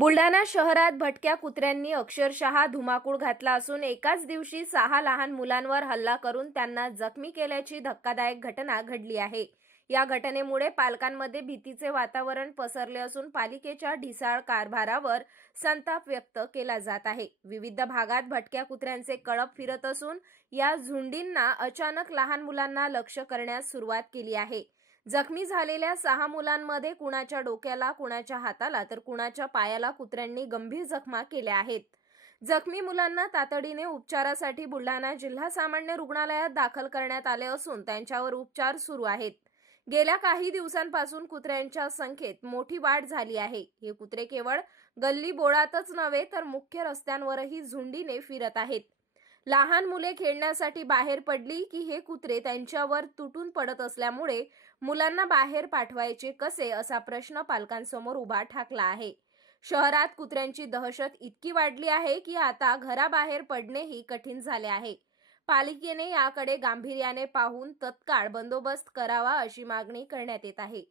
बुलढाणा शहरात भटक्या कुत्र्यांनी अक्षरशः धुमाकूळ घातला असून एकाच दिवशी 6 लहान मुलांवर हल्ला करून त्यांना जखमी केल्याची धक्कादायक घटना घडली आहे। या घटनेमुळे पालकांमध्ये भीतीचे वातावरण पसरले असून पालिकेच्या ढिसाळ कारभारावर संताप व्यक्त केला जात आहे। विविध भागात भटक्या कुत्र्यांचे कळप फिरत असून या झुंडींना अचानक लहान मुलांना लक्ष्य करण्यास सुरुवात केली आहे। जखमी झालेल्या 6 मुलांमध्ये कुणाच्या डोक्याला, कुणाच्या हाताला तर कुणाच्या पायाला कुत्र्यांनी गंभीर जखमा केल्या आहेत। जखमी मुलांना तातडीने उपचारासाठी बुलढाणा जिल्हा सामान्य रुग्णालयात दाखल करण्यात आले असून त्यांच्यावर उपचार सुरू आहेत। गेल्या काही दिवसांपासून कुत्र्यांच्या संख्येत मोठी वाढ झाली आहे। हे कुत्रे केवळ गल्ली बोळातच नव्हे तर मुख्य रस्त्यांवरही झुंडीने फिरत आहेत। लहान मुले खेळण्यासाठी बाहेर पडली की हे कुत्रे त्यांच्यावर तुटून पडत असल्यामुळे मुलांना बाहेर पाठवायचे कसे असा प्रश्न पालकांसमोर उभा ठाकला आहे। शहरात कुत्र्यांची दहशत इतकी वाढली आहे की आता घराबाहेर पडणेही कठीण झाले आहे। पालिकेने याकडे गांभीर्याने पाहून तत्काळ बंदोबस्त करावा अशी मागणी करण्यात येत आहे।